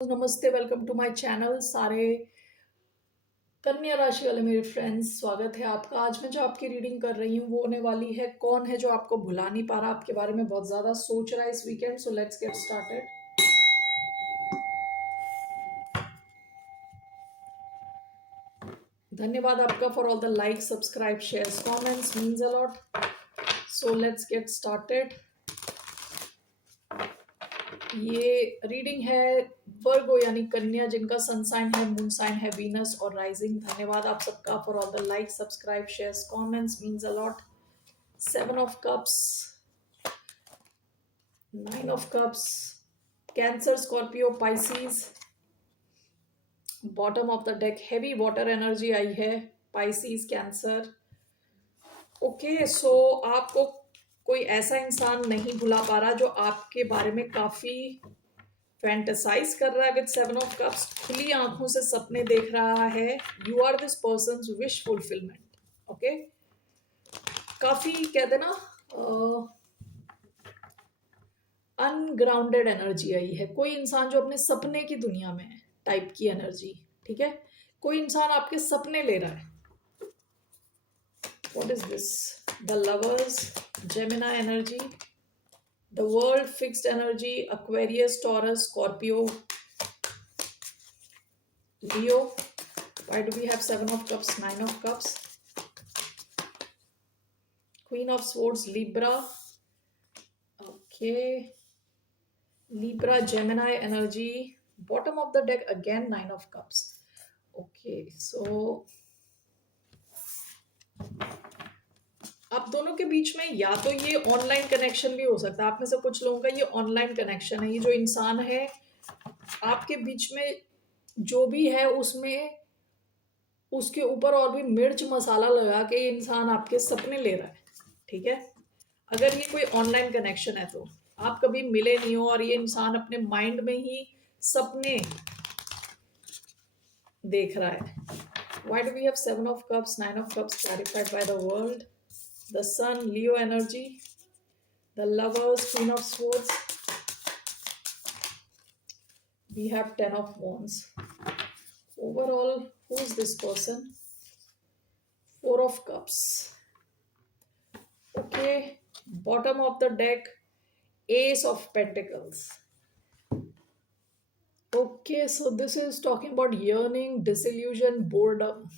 नमस्ते, welcome to my channel. सारे कन्या राशि वाले मेरे फ्रेंड्स, स्वागत है आपका। आज मैं जो आपकी रीडिंग कर रही हूँ वो होने वाली है कौन है जो आपको भुला नहीं पा रहा, आपके बारे में बहुत ज्यादा सोच रहा है इस weekend. So let's get started. धन्यवाद आपका for all the like, subscribe, shares, comments, means a lot. So let's get started. ये रीडिंग है वर्गो यानी कन्या, जिनका सन साइन है, मून साइन है वीनस और राइजिंग। धन्यवाद आप सबका for all the like, subscribe, shares, comments, means a lot. Seven of cups, nine of cups, cancer, Scorpio, Pisces. Bottom of the deck heavy water energy आई है, Pisces, cancer. Okay, सो आपको कोई ऐसा इंसान नहीं भुला पा रहा जो आपके बारे में काफी फैंटेसाइज कर रहा है विद सेवन ऑफ कप्स, खुली आंखों से सपने देख रहा है। You are this person wish fulfilment. Okay, काफी कहते ना अनग्राउंडेड एनर्जी आई है। कोई इंसान जो अपने सपने की दुनिया में है टाइप की एनर्जी। ठीक है, कोई इंसान आपके सपने ले रहा है। What is this? The lovers, जेमिना energy, the world, fixed energy, Aquarius, taurus, Scorpio, Leo. Why do we have seven of cups, nine of cups, queen of swords, Libra? Okay, Libra, Gemini energy. Bottom of the deck again, nine of cups. Okay, so आप दोनों के बीच में या तो ये online connection भी हो सकता है। आप में से कुछ लोगों का ये ऑनलाइन कनेक्शन है। ये जो इंसान है आपके बीच में जो भी है उसमें उसके ऊपर और भी मिर्च मसाला लगा के ये इंसान आपके सपने ले रहा है। ठीक है, अगर ये कोई ऑनलाइन कनेक्शन है तो आप कभी मिले नहीं हो और ये इंसान अपने माइंड में ही सपने देख रहा है। Why do we have seven of cups, nine of cups clarified by the world? The sun, Leo energy, the lovers, queen of swords. We have ten of wands. Overall, who's this person? Four of cups. Okay, bottom of the deck, ace of pentacles. Okay, so this is talking about yearning, disillusion, boredom.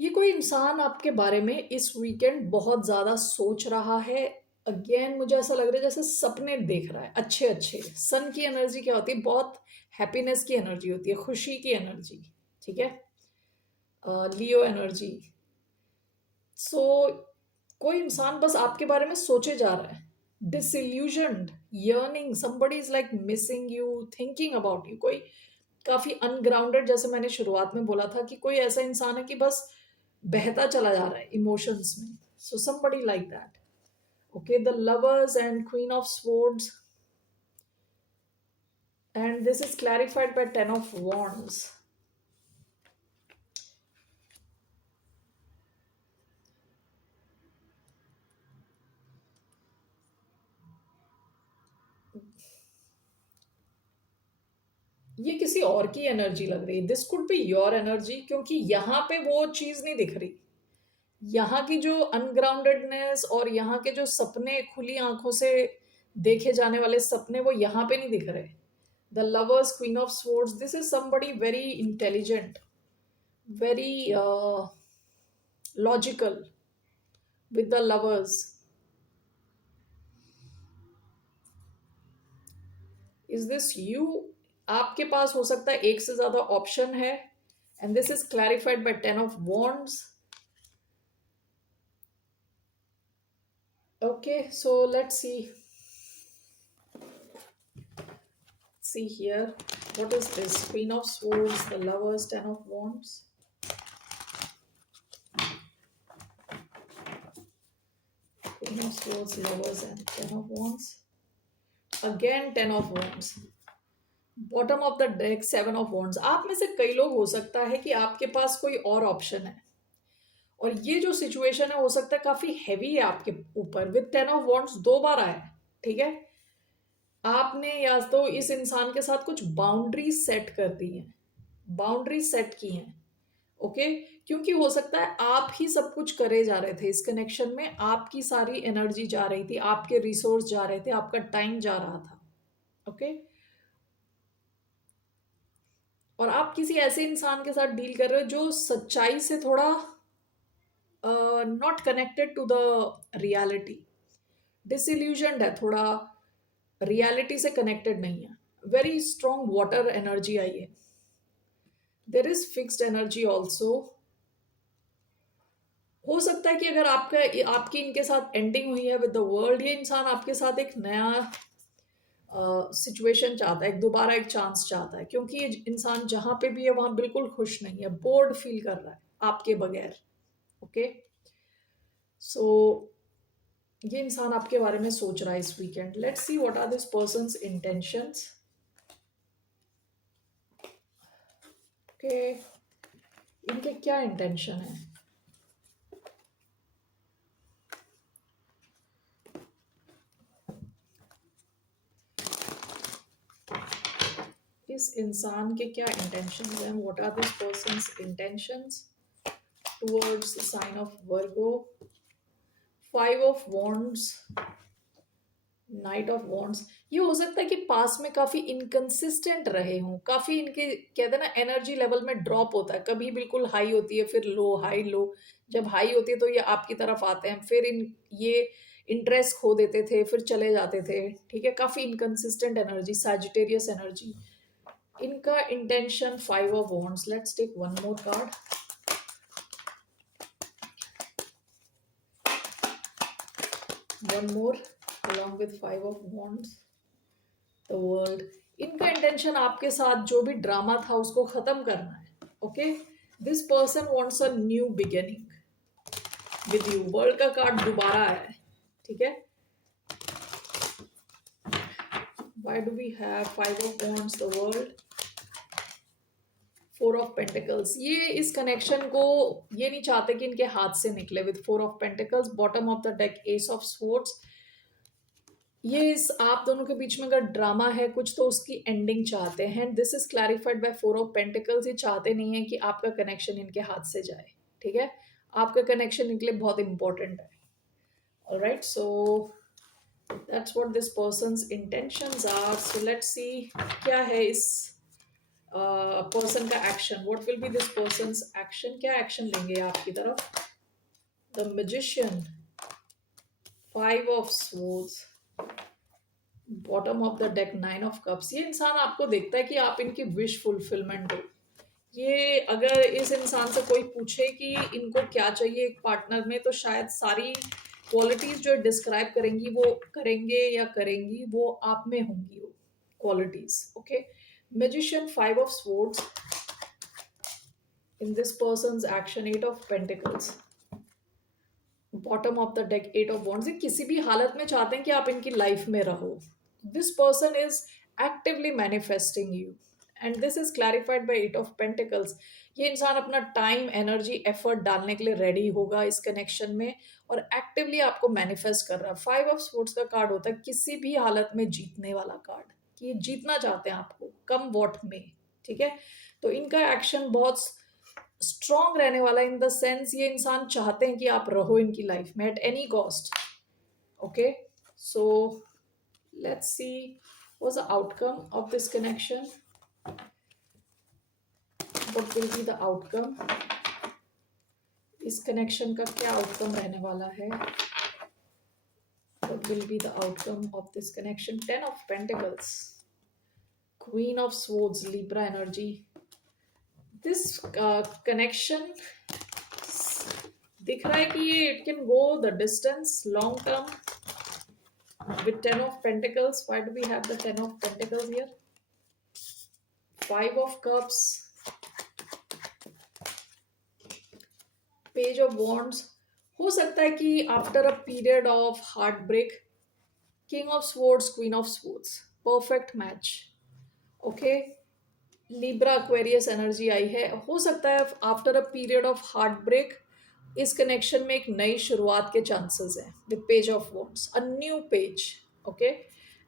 ये कोई इंसान आपके बारे में इस weekend बहुत ज्यादा सोच रहा है। अगेन मुझे ऐसा लग रहा है जैसे सपने देख रहा है अच्छे अच्छे। सन की एनर्जी क्या होती है? बहुत हैप्पीनेस की एनर्जी होती है, खुशी की एनर्जी। ठीक है, लियो एनर्जी। सो कोई इंसान बस आपके बारे में सोचे जा रहा है। Disillusioned, yearning, somebody is like missing you, thinking about you। कोई काफी अनग्राउंडेड, जैसे मैंने शुरुआत में बोला था कि कोई ऐसा इंसान है कि बस बहता चला जा रहा है इमोशंस में। सो somebody like that. Okay, the lovers and queen of swords, and this is clarified by ten of wands. ये किसी और की एनर्जी लग रही है। This could be your energy, क्योंकि यहाँ पे वो चीज नहीं दिख रही। यहाँ की जो अनग्राउंडेडनेस और यहाँ के जो सपने, खुली आंखों से देखे जाने वाले सपने, वो यहाँ पे नहीं दिख रहे। The lovers, queen of swords, this is somebody very intelligent, very logical with the lovers. Is this you? आपके पास हो सकता है एक से ज्यादा ऑप्शन है, and this is clarified by ten of wands. Okay, so let's see here. What is this? Queen of Swords, the Lovers, Ten of Wands. Queen of Swords, Lovers, and Ten of Wands. Again, Ten of Wands. Bottom of the deck, Seven of Wands. आप में से कई लोग हो सकता है कि आपके पास कोई और ऑप्शन है, और ये जो सिचुएशन है हो सकता है काफी हैवी है आपके ऊपर। विद टेन ऑफ वॉन्ड्स दो बार आया है। ठीक है, आपने या तो इस इंसान के साथ कुछ बाउंड्री सेट कर दी हैं, बाउंड्री सेट की हैं। ओके, क्योंकि हो सकता है आप ही सब कुछ करे जा रहे थे इस कनेक्शन में, आपकी सारी एनर्जी जा रही थी, आपके रिसोर्स जा रहे थे, आपका टाइम जा रहा था। ओके, और आप किसी ऐसे इंसान के साथ डील कर रहे हो जो सच्चाई से थोड़ा not connected to the reality, disillusioned है थोड़ा, रियलिटी से कनेक्टेड नहीं है। वेरी स्ट्रॉन्ग वाटर एनर्जी आई है। There is fixed energy also. हो सकता है कि अगर आपका आपकी इनके साथ एंडिंग हुई है विद द वर्ल्ड, ये इंसान आपके साथ एक नया सिचुएशन चाहता है, एक दोबारा एक चांस चाहता है, क्योंकि ये इंसान जहां पे भी है वहां बिल्कुल खुश नहीं है, बोर्ड फील कर रहा है आपके बगैर। ओके, सो ये इंसान आपके बारे में सोच रहा है इस weekend. Let's see what are this person's intentions. Okay, इनके क्या इंटेंशन है? इस इंसान के क्या इंटेंशन हैं? What are this person's intentions towards the sign of Virgo? 5 of Wands, Knight of Wands. ये हो सकता है कि पास में काफी इनकंसिस्टेंट रहे हों, काफी इनके कहते हैं ना एनर्जी लेवल में ड्रॉप होता है, कभी बिल्कुल हाई होती है फिर लो, हाई लो। जब हाई होती है तो ये आपकी तरफ आते हैं, फिर ये इंटरेस्ट खो देते थे, फिर चले जाते थे। ठीक है, काफी इनकंसिस्टेंट एनर्जी, सैजिटेरियस एनर्जी। इनका intention 5 of Wands। Let's take one more card. One more along with 5 of Wands, the world। इनका इंटेंशन आपके साथ जो भी ड्रामा था उसको खत्म करना है। Okay, this person wants a new beginning with you. World का कार्ड दोबारा है। ठीक है, why do we have 5 of Wands, the world, 4 of Pentacles। ये इस कनेक्शन को ये नहीं चाहते कि इनके हाथ से निकले with 4 of Pentacles। Bottom of the deck Ace of Swords। ये इस आप दोनों के बीच में अगर ड्रामा है कुछ तो उसकी एंडिंग चाहते हैं। This is clarified by 4 of Pentacles। ये चाहते नहीं है कि आपका कनेक्शन इनके हाथ से जाए। ठीक है, आपका कनेक्शन इनके लिए बहुत इंपॉर्टेंट है। Alright, so that's what this person's intentions are. So let's see क्या है इस पर्सन का action. What will be this person's action? क्या एक्शन लेंगे आपकी तरफ? The magician, 5 of Swords, bottom of the deck 9 of Cups। ये इंसान आपको देखता है कि आप इनकी विश फुलफिलमेंट हो। ये अगर इस इंसान से कोई पूछे कि इनको क्या चाहिए एक पार्टनर में, तो शायद सारी क्वालिटीज जो डिस्क्राइब करेंगी वो करेंगे या करेंगी वो आप में होंगी वो qualities. Okay, magician, 5 of Swords, in this person's action 8 of Pentacles, bottom of the deck 8 of Wands। ये किसी भी हालत में चाहते हैं कि आप इनकी लाइफ में रहो। This person is actively manifesting you and this is clarified by 8 of Pentacles। ये इंसान अपना टाइम, एनर्जी, एफर्ट डालने के लिए रेडी होगा इस कनेक्शन में और एक्टिवली आपको मैनिफेस्ट कर रहा है। 5 of Swords का कार्ड होता है किसी भी हालत में जीतने वाला कार्ड, कि ये जीतना चाहते हैं आपको कम वॉट में। ठीक है, तो इनका एक्शन बहुत स्ट्रॉन्ग रहने वाला, इन द सेंस ये इंसान चाहते हैं कि आप रहो इनकी लाइफ में at any cost. Okay, so let's see what's the outcome of this connection. What will be the outcome? इस कनेक्शन का क्या आउटकम रहने वाला है? What will be the outcome of this connection? 10 of Pentacles, Queen of Swords, Libra energy। This connection दिख रहा है कि ये it can go the distance long term with 10 of Pentacles। Why do we have the 10 of Pentacles here? 5 of Cups, Page of Wands। हो सकता है कि after a period of heart break, King of Swords, Queen of Swords, perfect match. Okay, Libra Aquarius energy आई है। हो सकता है after a period of heart break इस कनेक्शन में एक नई शुरुआत के चांसेस हैं with page of wands, a new page. Okay,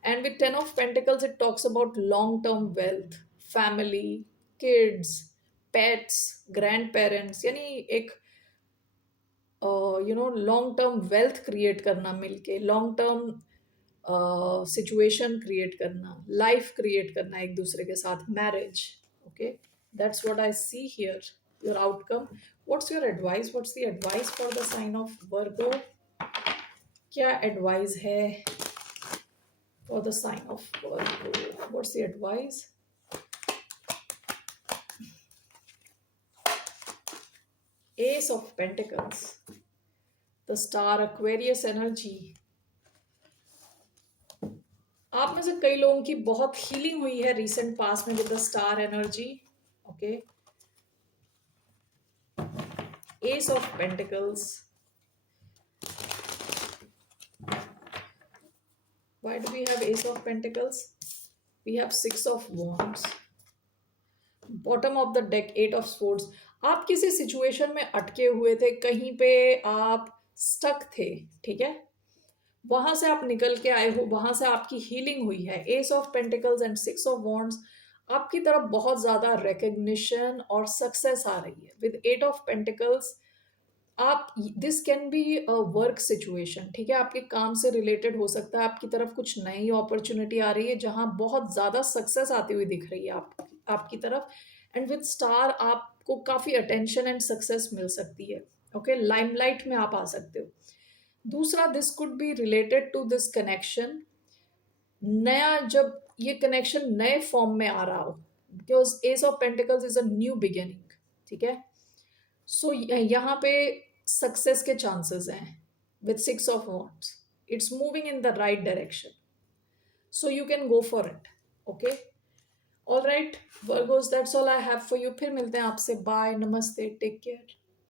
And with Ten of Pentacles, it talks about long term wealth, family, kids, pets, grandparents, यानी एक long term wealth create करना, मिलके लॉन्ग टर्म सिचुएशन क्रिएट करना, life create करना एक दूसरे के साथ, marriage. Okay, that's what I see here. Your outcome, what's your advice, what's the advice for the sign of Virgo? क्या एडवाइस है for the sign of Virgo? What's the advice? Ace of Pentacles, the Star, Aquarius energy. आप में से कई लोगों की बहुत healing हुई है रिसेंट पास्ट में with the star energy. Okay, ace of pentacles. Why do we have ace of pentacles? We have six of wands. Bottom of the deck, eight of swords. आप किसी सिचुएशन में अटके हुए थे, कहीं पे आप स्टक थे, ठीक है, वहां से आप निकल के आए हो, वहां से आपकी हीलिंग हुई है. S of pentacles and six of wands, आपकी तरफ बहुत ज्यादा रिकग्निशन और सक्सेस आ रही है. विद एट ऑफ पेंटिकल्स, आप, this can be a work situation, ठीक है, आपके काम से रिलेटेड हो सकता है, आपकी तरफ कुछ नई अपॉर्चुनिटी आ रही है जहां बहुत ज्यादा सक्सेस आती हुई दिख रही है आपकी तरफ. एंड विद स्टार, आपको काफी अटेंशन एंड सक्सेस मिल सकती है. ओके, लाइमलाइट में आप आ सकते हो. दूसरा, this could be related to this connection. नया, जब ये कनेक्शन नए फॉर्म में आ रहा हो, because S of pentacles is a new beginning, ठीक है. सो यहाँ पे सक्सेस के चांसेस हैं with six of wands. It's moving in the right direction, so you can go for it. Okay, all right Virgo's, that's all I have for you. फिर मिलते हैं आपसे. बाय, नमस्ते, टेक केयर.